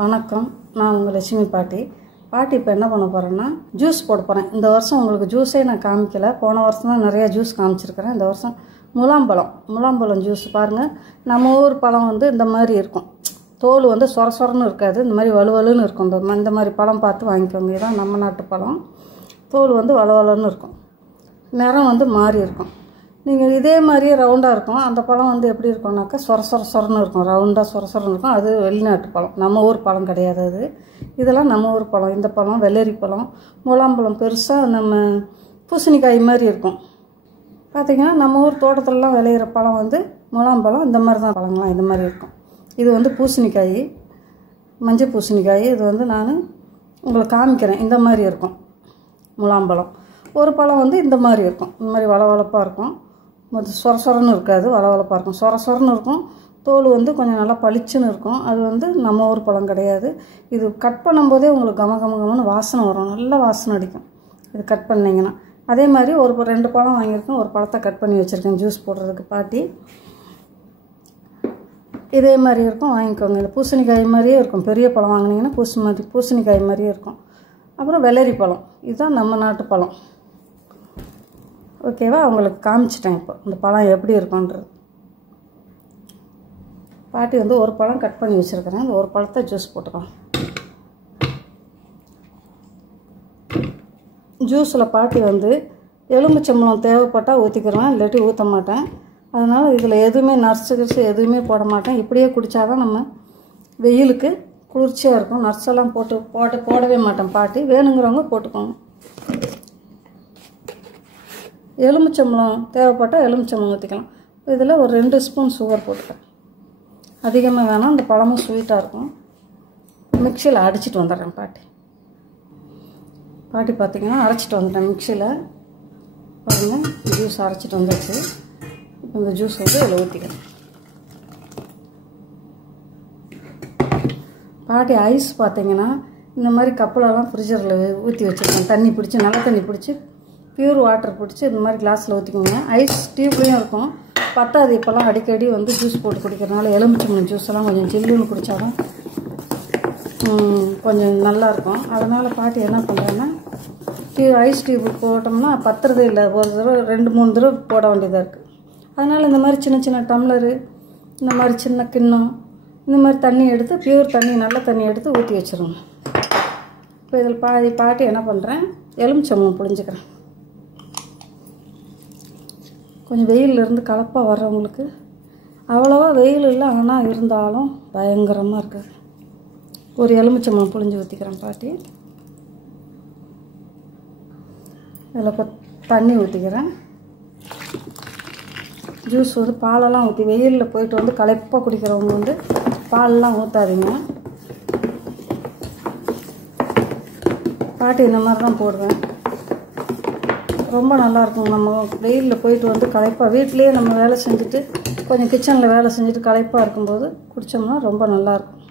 வணக்கம். நான் உங்கள் லட்சுமி பாட்டி. இப்போ என்ன பண்ண போகிறேன்னா ஜூஸ் போட போகிறேன். இந்த வருஷம் உங்களுக்கு ஜூஸே நான் காமிக்கலை. போன வருஷம் தான் நிறையா ஜூஸ் காமிச்சிருக்கிறேன். இந்த வருஷம் முலாம்பழம் ஜூஸ் பாருங்கள். நம்ம ஊர் பழம் இந்த மாதிரி இருக்கும். தோல் சொர சொரன்னு இருக்காது, இந்த மாதிரி வலுவலுன்னு இருக்கும். இந்த மாதிரி பழம் பார்த்து வாங்கிக்கோங்க. இதுதான் நம்ம நாட்டு பழம். தோல் வலுவலுன்னு இருக்கும், நிறம் மாறி இருக்கும். நீங்கள் இதே மாதிரியே ரவுண்டாக இருக்கும். அந்த பழம் எப்படி இருக்கும்னாக்கா சொரன்னு இருக்கும், ரவுண்டாக சொரன்னு இருக்கும். அது வெளிநாட்டு பழம், நம்ம ஊர் பழம் கிடையாது அது. இதெல்லாம் நம்ம ஊர் பழம். இந்த பழம் வெள்ளரி பழம், முலாம்பழம் பெருசாக நம்ம பூசணிக்காய் மாதிரி இருக்கும். பார்த்திங்கன்னா நம்ம ஊர் தோட்டத்திலலாம் விளையிற பழம் முலாம்பழம். இந்த மாதிரி தான் பழங்கள்லாம் இந்த மாதிரி இருக்கும். இது பூசணிக்காய், மஞ்சள் பூசணிக்காய். இது நான் உங்களுக்கு காமிக்கிறேன். இந்த மாதிரி இருக்கும் முலாம்பழம். ஒரு பழம் இந்த மாதிரி இருக்கும், இந்த மாதிரி வளவளப்பாக இருக்கும். சொரன்னு இருக்காது, வளவளப்பாக இருக்கும். சொரன்னு இருக்கும். தோல் கொஞ்சம் நல்லா பளிச்சுன்னு இருக்கும். அது நம்ம ஊர் பழம் கிடையாது. இது கட் பண்ணும்போதே உங்களுக்கு கமன்னு வாசனை வரும், நல்ல வாசனை அடிக்கும் இது கட் பண்ணிங்கன்னா. அதே மாதிரி ஒரு 2 பழம் வாங்கியிருக்கேன். ஒரு பழத்தை கட் பண்ணி வச்சுருக்கேன் ஜூஸ் போடுறதுக்கு பாட்டி. இதே மாதிரி இருக்கும், வாங்கிக்கோங்க. இது பூசணிக்காய் மாதிரியே இருக்கும். பெரிய பழம் வாங்கினீங்கன்னா பூசணிக்காய் மாதிரியே இருக்கும். அப்புறம் வெள்ளரி பழம், இதுதான் நம்ம நாட்டு பழம். ஓகேவா? அவங்களுக்கு காமிச்சிட்டேன் இப்போ இந்த பழம் எப்படி இருக்குன்றது. பாட்டி ஒரு பழம் கட் பண்ணி வச்சுருக்கிறேன். அந்த ஒரு பழத்தை ஜூஸ் போட்டுக்கலாம். ஜூஸில் பாட்டி எலுமிச்சம்பழம் தேவைப்பட்டால் ஊற்றிக்கிறேன், இல்லாட்டி ஊற்ற மாட்டேன். அதனால் இதில் எதுவுமே நர்ஸு எதுவுமே போட மாட்டேன். இப்படியே குடித்தாதான் நம்ம வெயிலுக்கு குளிர்ச்சியாக இருக்கும். நர்ஸெல்லாம் போடவே மாட்டேன் பாட்டி. வேணுங்கிறவங்க போட்டுக்கோங்க. எலுமிச்சம்பழம் தேவைப்பட்டால் எலுமிச்சம்பழம் ஊற்றிக்கலாம். இதில் ஒரு 2 ஸ்பூன் சுகர் போட்டுக்கலாம். அதிகமாக வேணாம், இந்த பழமும் ஸ்வீட்டாக இருக்கும். மிக்சியில் அடிச்சிட்டு வந்துடுறேன் பாட்டி பார்த்திங்கன்னா அரைச்சிட்டு வந்துட்டேன் மிக்சியில். பாருங்கள், ஜூஸ் அரைச்சிட்டு வந்துடுச்சு. இப்போ இந்த ஜூஸ் இதில் ஊற்றிக்கிறேன். பாட்டி ஐஸ் பார்த்திங்கன்னா இந்த மாதிரி கப்பலெல்லாம் ஃப்ரிட்ஜரில் ஊற்றி வச்சுருக்கேன். தண்ணி பிடிச்சி, நல்ல தண்ணி பிடிச்சி, பியூர் வாட்டர் பிடிச்சி இந்த மாதிரி கிளாஸில் ஊற்றிக்கோங்க. ஐஸ் டியூப்லேயும் இருக்கும். பத்தாது இப்போல்லாம் அடிக்கடி ஜூஸ் போட்டு குடிக்கிறதுனால எலுமிச்சம்பழம் ஜூஸ் எல்லாம் கொஞ்சம் ஜில்லுன்னு குடித்தாதான் கொஞ்சம் நல்லாயிருக்கும். அதனால் பாட்டி என்ன பண்ணுறேன்னா ஐஸ் டியூப் போட்டோம்னா பத்துறதே இல்லை. ஒரு தடவை 2-3 தடவை போட வேண்டியதாக இருக்குது. அதனால் இந்த மாதிரி சின்ன டம்ளரு, இந்த மாதிரி சின்ன கிண்ணம், இந்த மாதிரி தண்ணி எடுத்து, பியூர் தண்ணி, நல்ல தண்ணி எடுத்து ஊற்றி வச்சிருங்க. இப்போ இதில் பாட்டி என்ன பண்ணுறேன், எலுமிச்சம்பழம் புழிஞ்சிக்கிறேன். கொஞ்சம் வெயிலிருந்து கலப்பாக வர்றவங்களுக்கு அவ்வளோவா வெயில் இல்லை, ஆனால் இருந்தாலும் பயங்கரமாக இருக்குது. ஒரு எலுமிச்சம்பழம் புழிஞ்சு ஊற்றிக்கிறேன் பாட்டி. இதில் இப்போ தண்ணி ஊற்றிக்கிறேன். ஜூஸ் பாலெல்லாம் ஊற்றி வெயிலில் போயிட்டு களைப்பாக குடிக்கிறவங்க பாலெலாம் ஊற்றாதீங்க. பாட்டி இந்த மாதிரி தான் போடுவேன். ரொம்ப நல்லாயிருக்கும். நம்ம வெயிலில் போயிட்டு களைப்பாக வீட்டிலேயே நம்ம வேலை செஞ்சுட்டு, கொஞ்சம் கிச்சனில் வேலை செஞ்சுட்டு களைப்பாக இருக்கும்போது குடித்தோம்னா ரொம்ப நல்லாயிருக்கும்.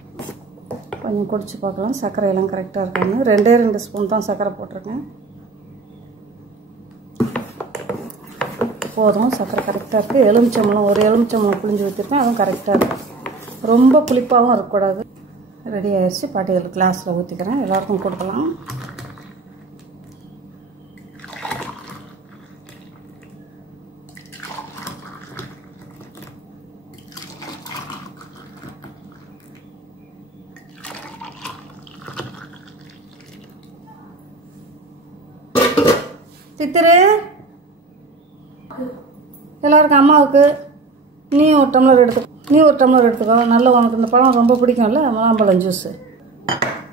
கொஞ்சம் குடிச்சு பார்க்கலாம். சர்க்கரையெல்லாம் கரெக்டாக இருக்காங்க. 2 ஸ்பூன் தான் சர்க்கரை போட்டிருக்கேன். போதும், சர்க்கரை கரெக்டாக இருக்குது. எலுமிச்சம்பழம் ஒரு எலுமிச்சம்பழம் புழிஞ்சு ஊற்றிருக்கேன், அதுவும் கரெக்டாக இருக்குது. ரொம்ப புளிப்பாகவும் இருக்கக்கூடாது. ரெடி ஆகிடுச்சு. பாட்டி ஒரு கிளாஸில் ஊற்றிக்கிறேன், எல்லாருக்கும் கொடுக்கலாம். சித்திரு, எல்லாருக்கும் அம்மாவுக்கு நீ ஒரு டம்ளர் எடுத்துக்கோ. நல்ல உனக்கு இந்த பழம் ரொம்ப பிடிக்கும்ல, முலாம்பழம் ஜூஸு.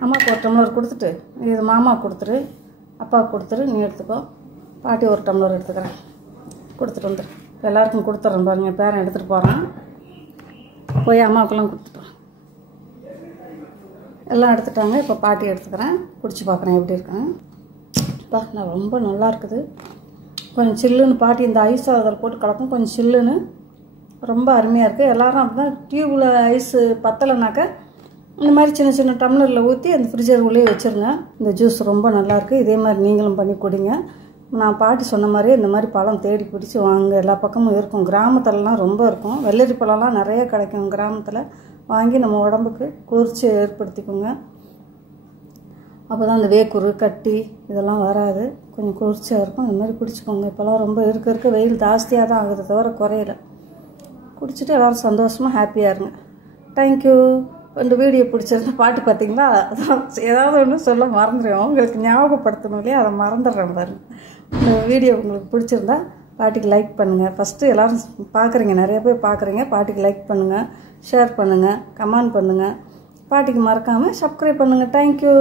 அம்மாவுக்கு ஒரு டம்ளர் கொடுத்துட்டு, இது மாமாவுக்கு கொடுத்துரு, அப்பாவுக்கு கொடுத்துரு, நீ எடுத்துக்கோ. பாட்டி ஒரு டம்ளர் எடுத்துக்கிறேன், கொடுத்துட்டு வந்துடு. இப்போ எல்லாருக்கும் கொடுத்துட்றேன் பாருங்க. பேரன் எடுத்துகிட்டு போகிறான். போய் அம்மாவுக்கெல்லாம் கொடுத்துட்டோம். எல்லாம் எடுத்துட்டாங்க. இப்போ பாட்டி எடுத்துக்கிறேன், குடிச்சு பார்க்குறேன் எப்படி இருக்குன்னு. நான் ரொம்ப நல்லா இருக்குது. கொஞ்சம் சில்லுன்னு பாட்டி இந்த ஐஸ் அதில் போட்டு கலக்கும், கொஞ்சம் சில்லுன்னு ரொம்ப அருமையாக இருக்குது. எல்லோரும் அப்படி தான். டியூப்பில் ஐஸு பத்தலைனாக்கா இந்த மாதிரி சின்ன டம்ளரில் ஊற்றி அந்த ஃப்ரிட்ஜர் உள்ளே வச்சுருங்க. இந்த ஜூஸ் ரொம்ப நல்லாயிருக்கு. இதே மாதிரி நீங்களும் பண்ணி குடிங்க. நான் பாட்டி சொன்ன மாதிரியே இந்த மாதிரி பழம் தேடி பிடிச்சி வாங்க. எல்லா பக்கமும் இருக்கும். கிராமத்துலலாம் ரொம்ப இருக்கும். வெள்ளரி பழம்லாம் நிறைய கிடைக்கும் கிராமத்தில். வாங்கி நம்ம உடம்புக்கு குளிர்ச்சி ஏற்படுத்திக்கோங்க. அப்போ தான் அந்த வேக்குரு கட்டி இதெல்லாம் வராது, கொஞ்சம் குளிர்ச்சியாக இருக்கும். இந்த மாதிரி குடிச்சிக்கோங்க. இப்போலாம் ரொம்ப இருக்க வெயில் ஜாஸ்தியாக தான் ஆகுது தவிர குறையல. குடிச்சிட்டு எல்லோரும் சந்தோஷமாக ஹாப்பியாக இருங்க. தேங்க்யூ. இந்த வீடியோ பிடிச்சிருந்தா பாட்டு பார்த்தீங்களா, ஏதாவது ஒன்று சொல்ல மறந்துடுவேன், உங்களுக்கு ஞாபகப்படுத்தணும் இல்லையா, அதை மறந்துடுறேன் பாருங்க. இந்த வீடியோ உங்களுக்கு பிடிச்சிருந்தா பாட்டிக்கு லைக் பண்ணுங்கள். ஃபஸ்ட்டு எல்லோரும் பார்க்குறீங்க, நிறைய பேர் பார்க்குறீங்க. பாட்டிக்கு லைக் பண்ணுங்கள், ஷேர் பண்ணுங்கள், கமெண்ட் பண்ணுங்கள். பாட்டிக்கு மறக்காமல் சப்ஸ்கிரைப் பண்ணுங்கள். தேங்க்யூ.